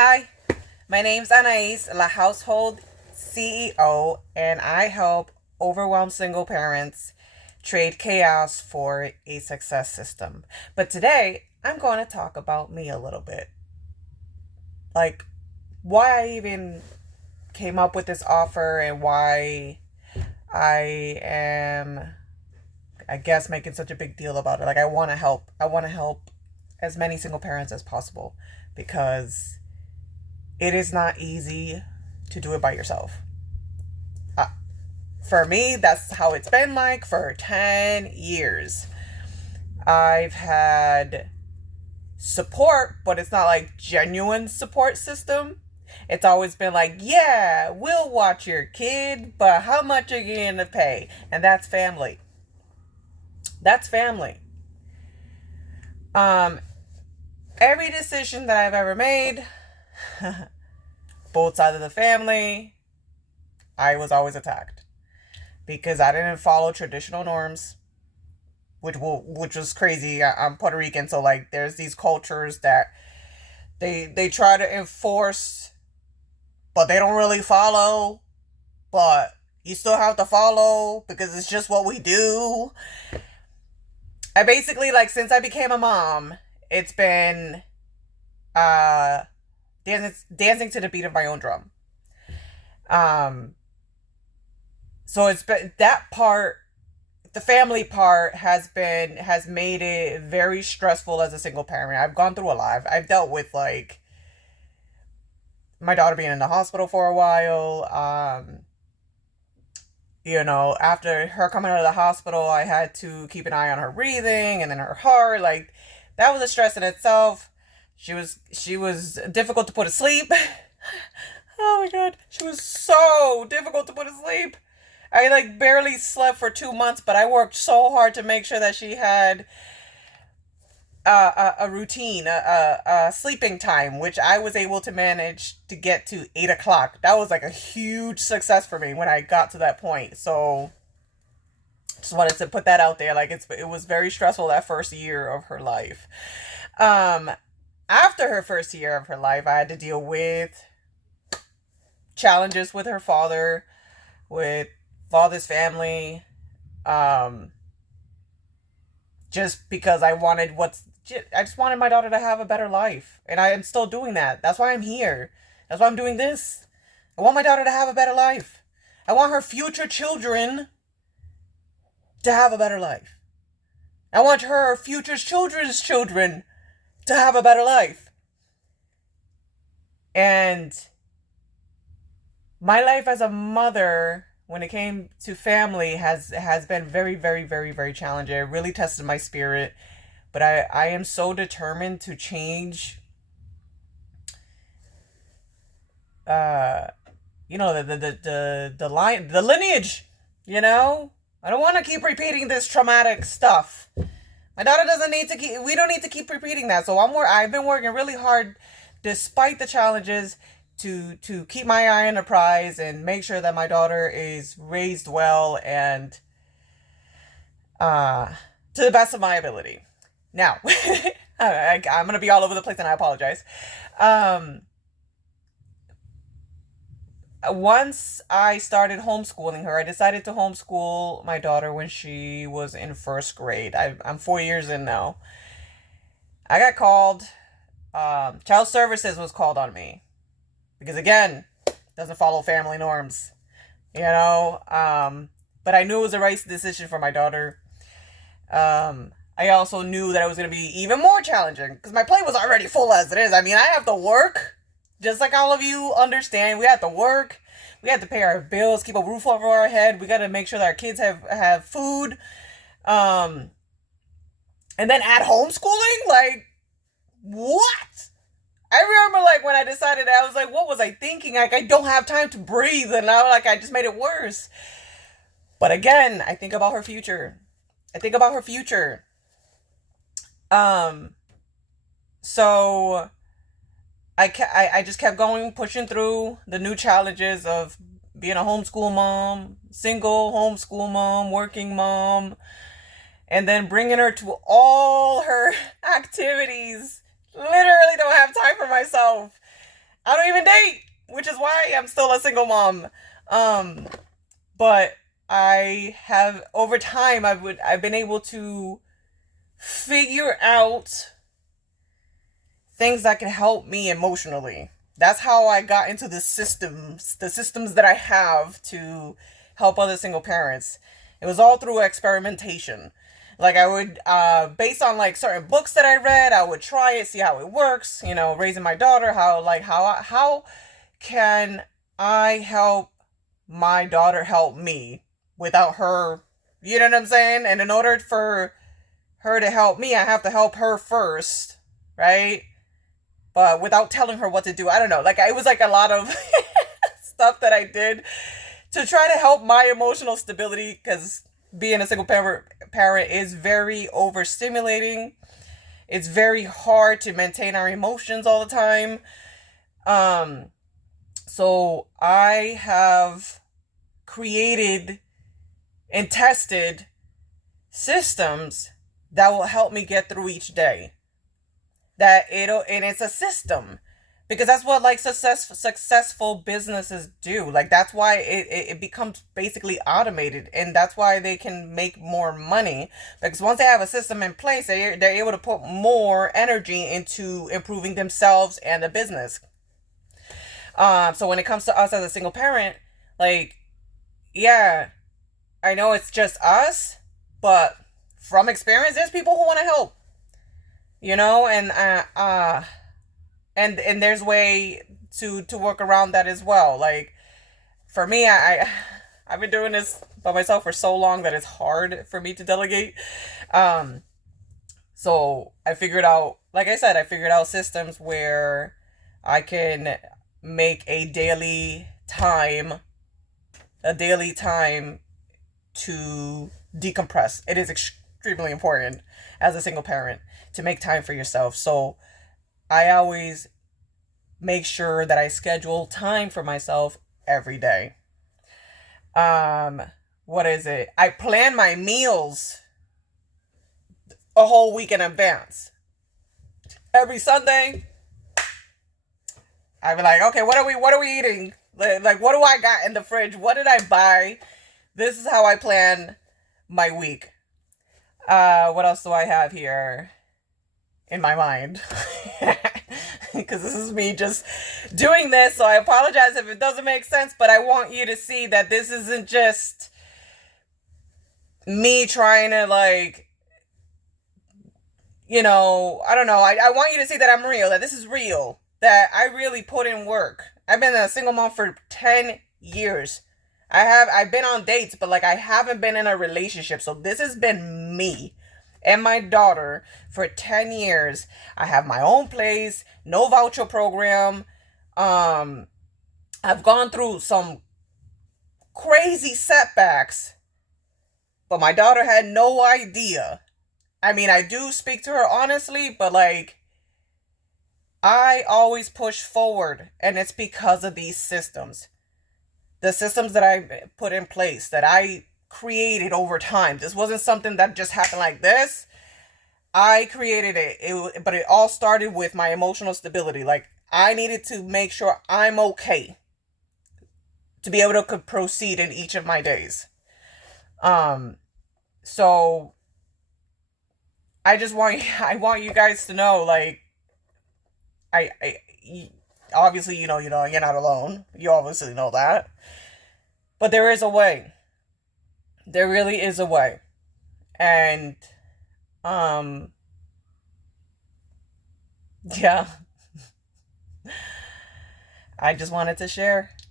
Hi, my name's Anais, La Household CEO, and I help overwhelmed single parents trade chaos for a success system. But today, I'm going to talk about me a little bit. Like, why I even came up with this offer and why I am, I guess, making such a big deal about it. Like, I want to help. I want to help as many single parents as possible because it is not easy to do it by yourself. Uh, for me, that's how it's been like for 10 years. I've had support, but it's not like genuine support system. It's always been like, yeah, we'll watch your kid, but how much are you going to pay? And that's family. That's family. Um, every decision that I've ever made, both sides of the family, I was always attacked because I didn't follow traditional norms, which was crazy. I'm Puerto Rican, so like there's these cultures that they try to enforce, but they don't really follow. But you still have to follow because it's just what we do. I basically like since I became a mom, it's been uh dancing to the beat of my own drum. Um, so it's been that part. The family part has made it very stressful as a single parent. I've gone through a lot. I've dealt with like my daughter being in the hospital for a while. After her coming out of the hospital, I had to keep an eye on her breathing and then her heart. Like that was a stress in itself. She was difficult to put to sleep. Oh my god, she was so difficult to put to sleep. I like barely slept for 2 months, but I worked so hard to make sure that she had a routine, a sleeping time, which I was able to manage to get to 8 o'clock. That was like a huge success for me when I got to that point. So just wanted to put that out there. Like it was very stressful that first year of her life. Um, After her first year of her life, I had to deal with challenges with her father, with father's family, um, just because I just wanted my daughter to have a better life, and I am still doing that. That's why I'm here. That's why I'm doing this. I want my daughter to have a better life. I want her future children to have a better life. I want her future children's children to have a better life. And my life as a mother when it came to family has been very very very very challenging. It really tested my spirit, but I am so determined to change uh the line, the lineage, you know? I don't want to keep repeating this traumatic stuff. My daughter doesn't need to keep we don't need to keep repeating that. So I've been working really hard despite the challenges to keep my eye on the prize and make sure that my daughter is raised well and uh to the best of my ability. Now, I'm gonna be all over the place and I apologize. Um, Once I started homeschooling her, I decided to homeschool my daughter when she was in first grade. I'm 4 years in now. I got called. Child services was called on me because again, doesn't follow family norms, you know. But I knew it was the right decision for my daughter. I also knew that it was going to be even more challenging because my plate was already full as it is. I mean, I have to work, just like all of you understand. We have to work. We have to pay our bills, keep a roof over our head. We got to make sure that our kids have food. Um, and then at homeschooling, like what? I remember like when I decided, I was like, what was I thinking? Like I don't have time to breathe, and now like I just made it worse. But again, I think about her future. I think about her future. Um, so I just kept going, pushing through the new challenges of being a homeschool mom, single homeschool mom, working mom, and then bringing her to all her activities. Literally don't have time for myself. I don't even date, which is why I'm still a single mom. Um, but I have over time I've been able to figure out things that can help me emotionally. That's how I got into the systems that I have to help other single parents. It was all through experimentation. Like I would, based on like certain books that I read, I would try it, see how it works. You know, raising my daughter, how can I help my daughter help me without her? You know what I'm saying? And in order for her to help me, I have to help her first, right? But without telling her what to do. I don't know. Like it was like a lot of stuff that I did to try to help my emotional stability because being a single parent is very overstimulating. It's very hard to maintain our emotions all the time. Um, so I have created and tested systems that will help me get through each day. And it's a system because that's what like successful businesses do. Like that's why it becomes basically automated, and that's why they can make more money because once they have a system in place, they're able to put more energy into improving themselves and the business. So when it comes to us as a single parent, like, yeah, I know it's just us, but from experience, there's people who want to help, you know, and there's way to work around that as well. Like for me, I've been doing this by myself for so long that it's hard for me to delegate. Um, so I figured out, like I said, I figured out systems where I can make a daily time to decompress. It is extremely important as a single parent to make time for yourself. So I always make sure that I schedule time for myself every day. Um, what is it? I plan my meals a whole week in advance. Every Sunday, I be like, okay, what are we eating? Like what do I got in the fridge? What did I buy? This is how I plan my week. What else do I have here in my mind? Because this is me just doing this, so I apologize if it doesn't make sense, but I want you to see that this isn't just me trying to, like, you know, I don't know. I want you to see that I'm real, that this is real, that I really put in work. I've been a single mom for 10 years. I've been on dates, but like I haven't been in a relationship. So this has been me and my daughter for 10 years. I have my own place, no voucher program. I've gone through some crazy setbacks, but my daughter had no idea. I mean, I do speak to her honestly, but like I always push forward, and it's because of these systems. The systems that I put in place, that I created over time. This wasn't something that just happened like this. I created it, but it all started with my emotional stability. Like I needed to make sure I'm okay to be able to proceed in each of my days. Um, so I want you guys to know, like obviously you know you're not alone. You obviously know that, but there is a way. There really is a way, and um, yeah, I just wanted to share.